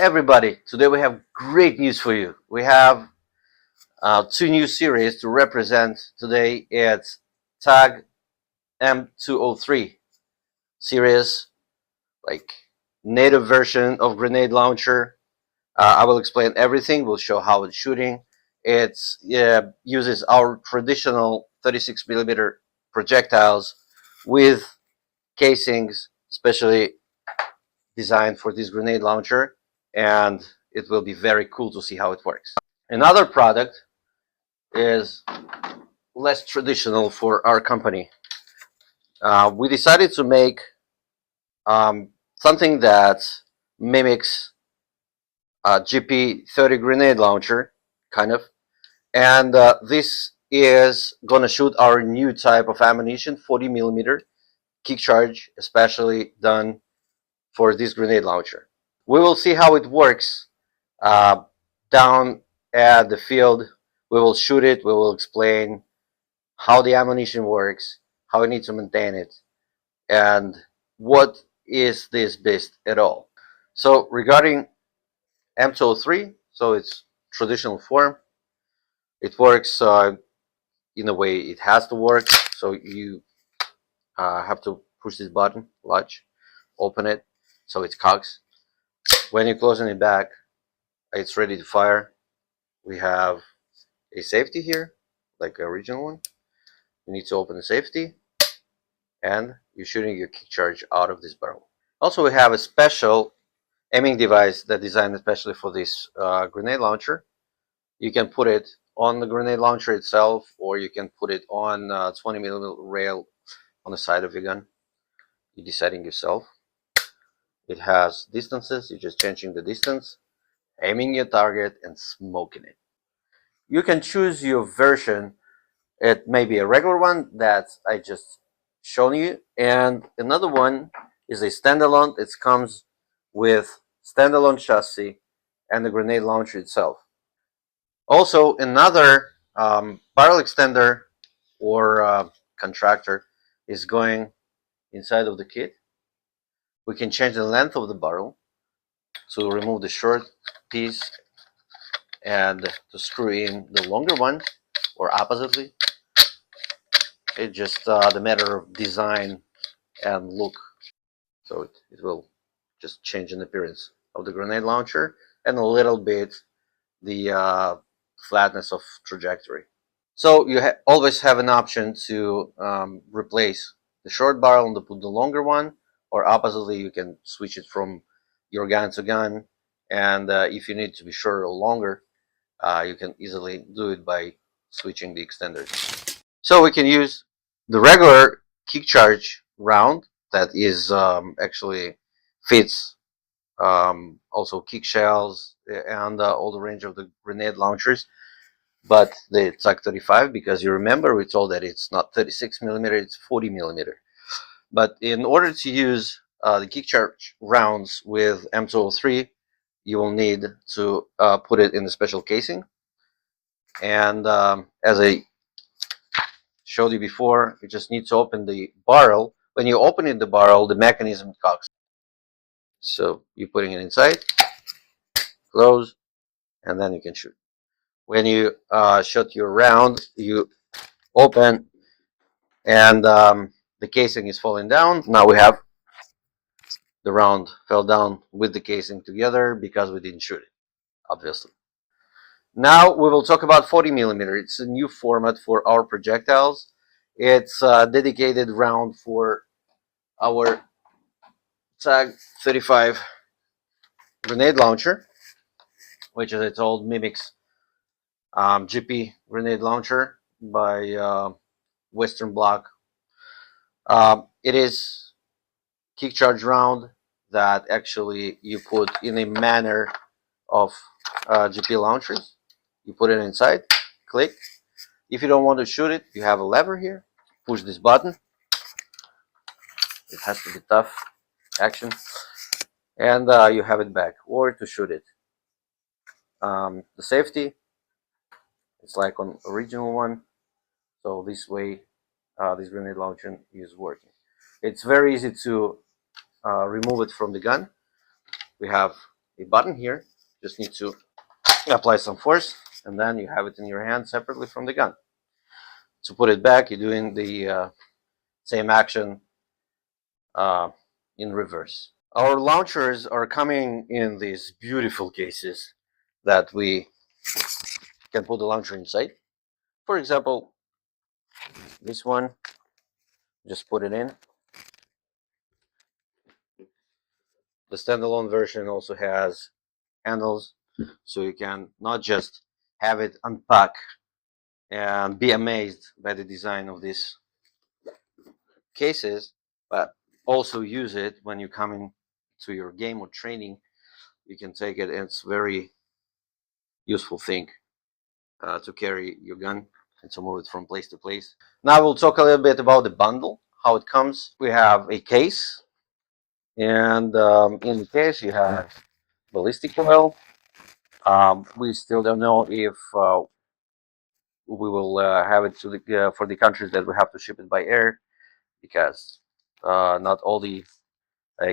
Everybody, today we have great news for you. We have two new series to represent today. It's TAG M203 series, like native version of grenade launcher. I will explain everything. We'll show how it's shooting. It uses our traditional 36 millimeter projectiles with casings specially designed for this grenade launcher, and it will be very cool to see how it works. Another product is less traditional for our company. We decided to make something that mimics a GP30 grenade launcher, kind of, and this is going to shoot our new type of ammunition, 40 millimeter kick charge, especially done for this grenade launcher. We will see how it works uh, down at the field. We will shoot it. We will explain how the ammunition works, how we need to maintain it, and what is this beast at all. So regarding M203, so it's traditional form. It works in the way it has to work. So you have to push this button, latch, open it, so it cocks. When you're closing it back, it's ready to fire. We have a safety here, like the original one. You need to open the safety, and you're shooting your kick charge out of this barrel. Also, we have a special aiming device that designed especially for this grenade launcher. You can put it on the grenade launcher itself, or you can put it on a 20 millimeter rail on the side of your gun. You're deciding yourself. It has distances. You're just changing the distance, aiming your target, and smoking it. You can choose your version. It may be a regular one that I just shown you, and another one is a standalone. It comes with standalone chassis and the grenade launcher itself. Also, another barrel extender or contractor is going inside of the kit. We can change the length of the barrel to remove the short piece and to screw in the longer one, or oppositely. It's just the matter of design and look. So it will just change in appearance of the grenade launcher and a little bit the flatness of trajectory. So you always have an option to replace the short barrel and put the longer one, or oppositely, you can switch it from your gun to gun. And if you need to be shorter or longer, you can easily do it by switching the extenders. So we can use the regular kick charge round that is actually fits also kick shells and all the range of the grenade launchers, but it's like 35, because you remember we told that it's not 36 millimeter, it's 40 millimeter. But in order to use the kick charge rounds with M203, you will need to put it in a special casing. And as I showed you before, you just need to open the barrel. When you open it, the barrel, the mechanism cocks. So you're putting it inside, close, and then you can shoot. When you shot your round, you open, and the casing is falling down. Now we have the round fell down with the casing together because we didn't shoot it, obviously. Now we will talk about 40 millimeter. It's a new format for our projectiles. It's a dedicated round for our TAG 35 grenade launcher, which, as I told, mimics GP grenade launcher by Western Bloc. It is kick charge round that actually you put in a manner of GP launchers. You put it inside, click. If you don't want to shoot it, you have a lever here. Push this button. It has to be tough action, and you have it back, or to shoot it. The safety, it's like on original one. So this way, this grenade launcher is working. It's very easy to remove it from the gun. We have a button here. Just need to apply some force, and then you have it in your hand separately from the gun. To put it back, you're doing the same action in reverse. Our launchers are coming in these beautiful cases that we can put the launcher inside. For example, this one, just put it in. The standalone version also has handles, so you can not just have it unpack and be amazed by the design of these cases, but also use it when you come in to your game or training. You can take it, and it's very useful thing to carry your gun and to move it from place to place. Now we'll talk a little bit about the bundle, how it comes. We have a case, and in the case you have ballistic oil. We still don't know if we will have it to the, for the countries that we have to ship it by air, because not all the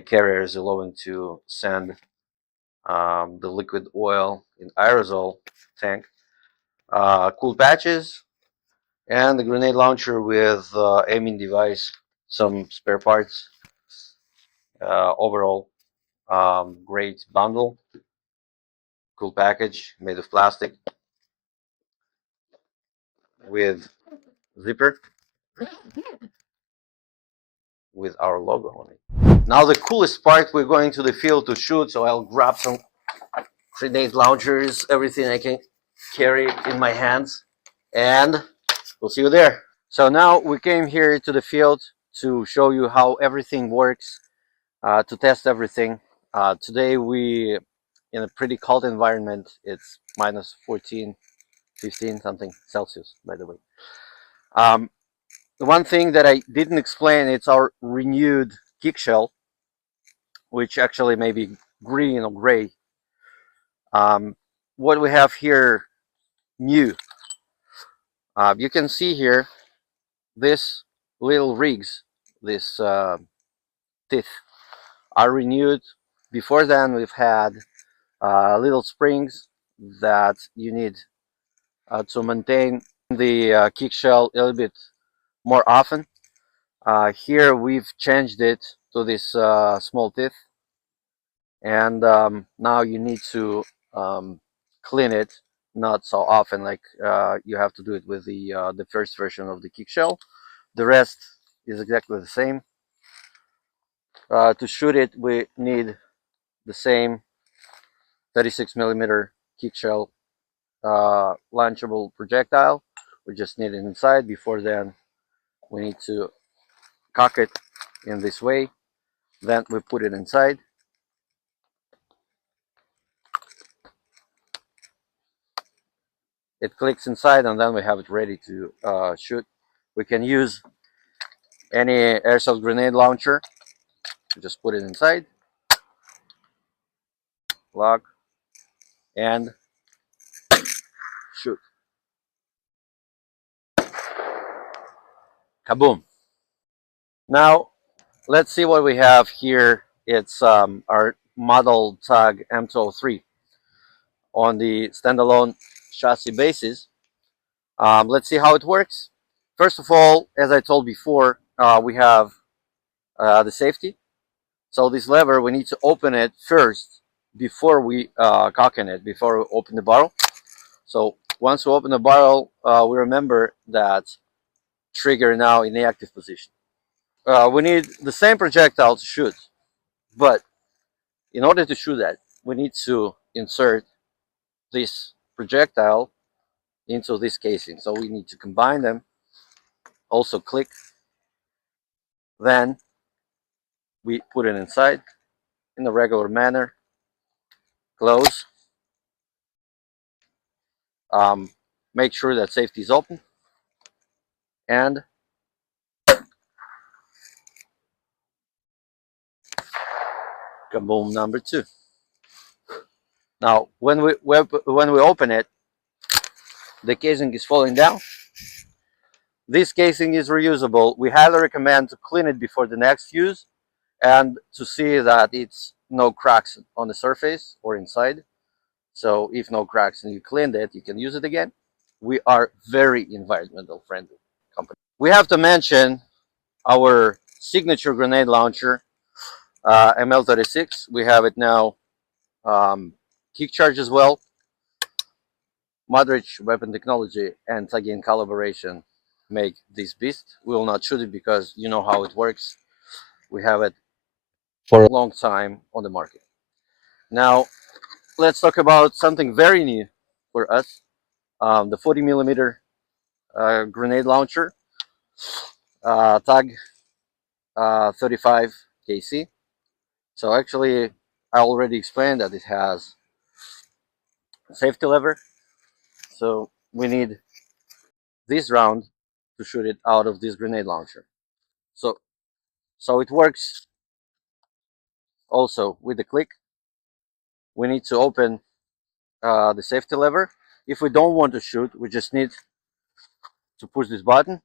carriers allowing to send the liquid oil in aerosol tank. Cool patches, and the grenade launcher with aiming device, some spare parts. Overall, great bundle. Cool package made of plastic with zipper with our logo on it. Now the coolest part, we're going to the field to shoot, so I'll grab some grenade launchers, everything I can carry in my hands, and we'll see you there. So now we came here to the field to show you how everything works, to test everything. Today we in a pretty cold environment. It's minus 14, 15 something Celsius, by the way. The one thing that I didn't explain, it's our renewed kick shell, which actually may be green or gray. What we have here new, you can see here this little rigs, this teeth are renewed. Before then we've had little springs that you need to maintain the kick shell a little bit more often. Here we've changed it to this small teeth, and now you need to clean it, not so often like you have to do it with the first version of the kick shell. The rest is exactly the same. To shoot it, we need the same 36 millimeter kick shell launchable projectile. We just need it inside. Before then, we need to cock it in this way. Then we put it inside. It clicks inside, and then we have it ready to shoot. We can use any airsoft grenade launcher. Just put it inside, lock, and shoot. Kaboom! Now let's see what we have here. It's our model TAG M203 on the standalone chassis basis. Let's see how it works. First of all, as I told before, we have the safety. So this lever, we need to open it first before we cocking it, before we open the barrel. So once we open the barrel, we remember that trigger now in the active position. We need the same projectile to shoot, but in order to shoot that, we need to insert this projectile into this casing. So we need to combine them, also click, then we put it inside in a regular manner, close, make sure that safety is open, and kaboom, number 2. Now when we open it, the casing is falling down. This casing is reusable. We highly recommend to clean it before the next use and to see that it's no cracks on the surface or inside. So if no cracks and you cleaned it, you can use it again. We are very environmental friendly company. We have to mention our signature grenade launcher, ML36. We have it now, kick charge as well. Moderate weapon technology and TAGinn calibration make this beast. We will not shoot it because you know how it works. We have it for a long time on the market. Now, let's talk about something very new for us, the 40 millimeter grenade launcher, TAG 35 KC. So actually, I already explained that it has a safety lever. So we need this round to shoot it out of this grenade launcher. So, so it works also with the click. We need to open the safety lever. If we don't want to shoot, we just need to push this button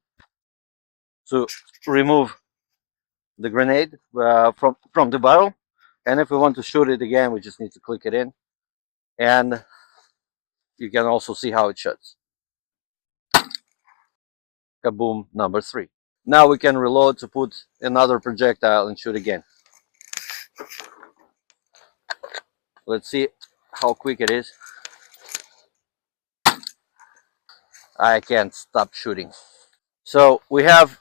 to remove the grenade from the barrel. And if we want to shoot it again, we just need to click it in. And you can also see how it shuts. Kaboom, number 3. Now we can reload to put another projectile and shoot again. Let's see how quick it is. I can't stop shooting. So we have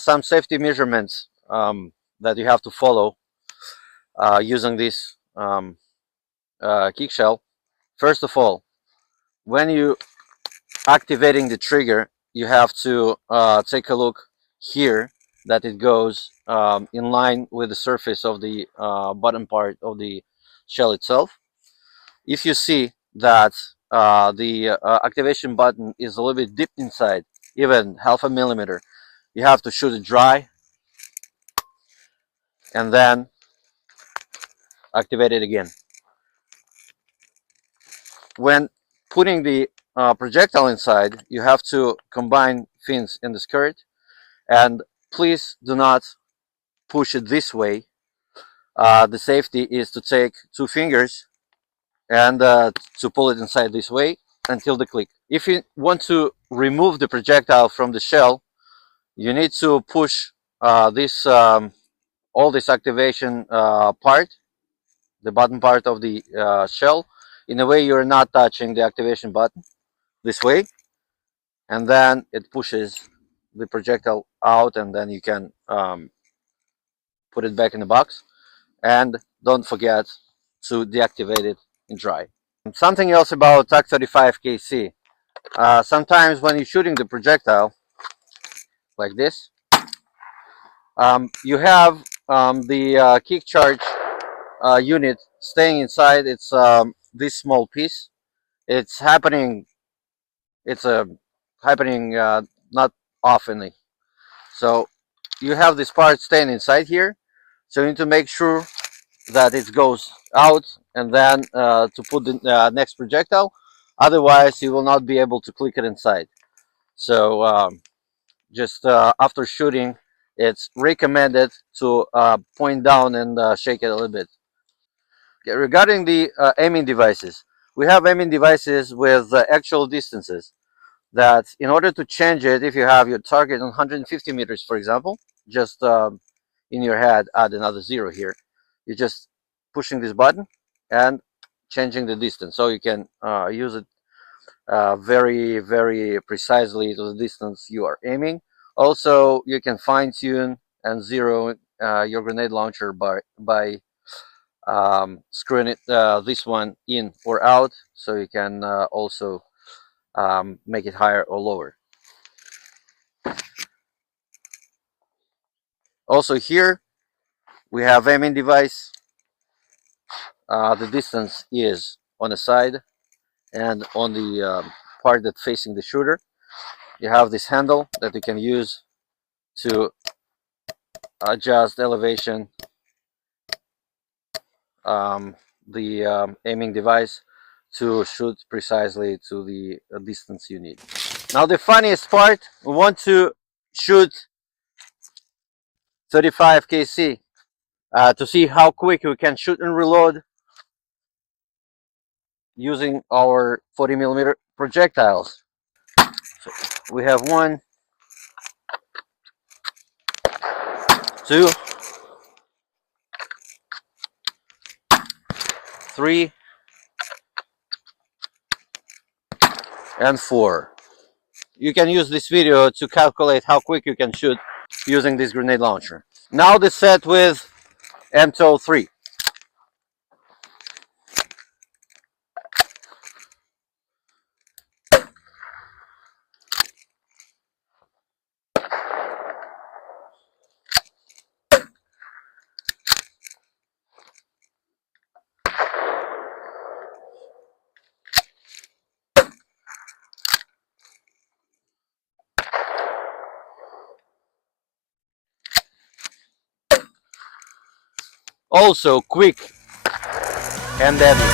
some safety measurements that you have to follow using this kick shell. First of all, when you activating the trigger, you have to take a look here that it goes in line with the surface of the bottom part of the shell itself. If you see that the activation button is a little bit deep inside, even half a millimeter, you have to shoot it dry and then activate it again. When putting the projectile inside, you have to combine fins in the skirt, and please do not push it this way. The safety is to take 2 fingers and to pull it inside this way until the click. If you want to remove the projectile from the shell, you need to push this all this activation part, the bottom part of the shell, in a way you're not touching the activation button, this way, and then it pushes the projectile out, and then you can put it back in the box. And don't forget to deactivate it and dry. Something else about TAG 35 KC. Sometimes when you're shooting the projectile like this, you have the kick charge unit staying inside. It's this small piece. It's happening. It's happening not often. So you have this part staying inside here. So you need to make sure that it goes out and then to put the next projectile. Otherwise, you will not be able to click it inside. So just after shooting, it's recommended to point down and shake it a little bit. Okay, regarding the aiming devices, we have aiming devices with actual distances that in order to change it, if you have your target on 150 meters, for example, just in your head, add another 0 here. You're just pushing this button and changing the distance. So you can use it very, very precisely to the distance you are aiming. Also, you can fine tune and zero your grenade launcher by screwing it this one in or out. So you can also make it higher or lower. Also here we have aiming device. The distance is on the side and on the part that's facing the shooter. You have this handle that you can use to adjust elevation, the aiming device to shoot precisely to the distance you need. Now the funniest part, we want to shoot 35 kc to see how quick we can shoot and reload using our 40mm projectiles. So we have 1, 2, 3, and 4. You can use this video to calculate how quick you can shoot using this grenade launcher. Now the set with M203. Also quick and deadly.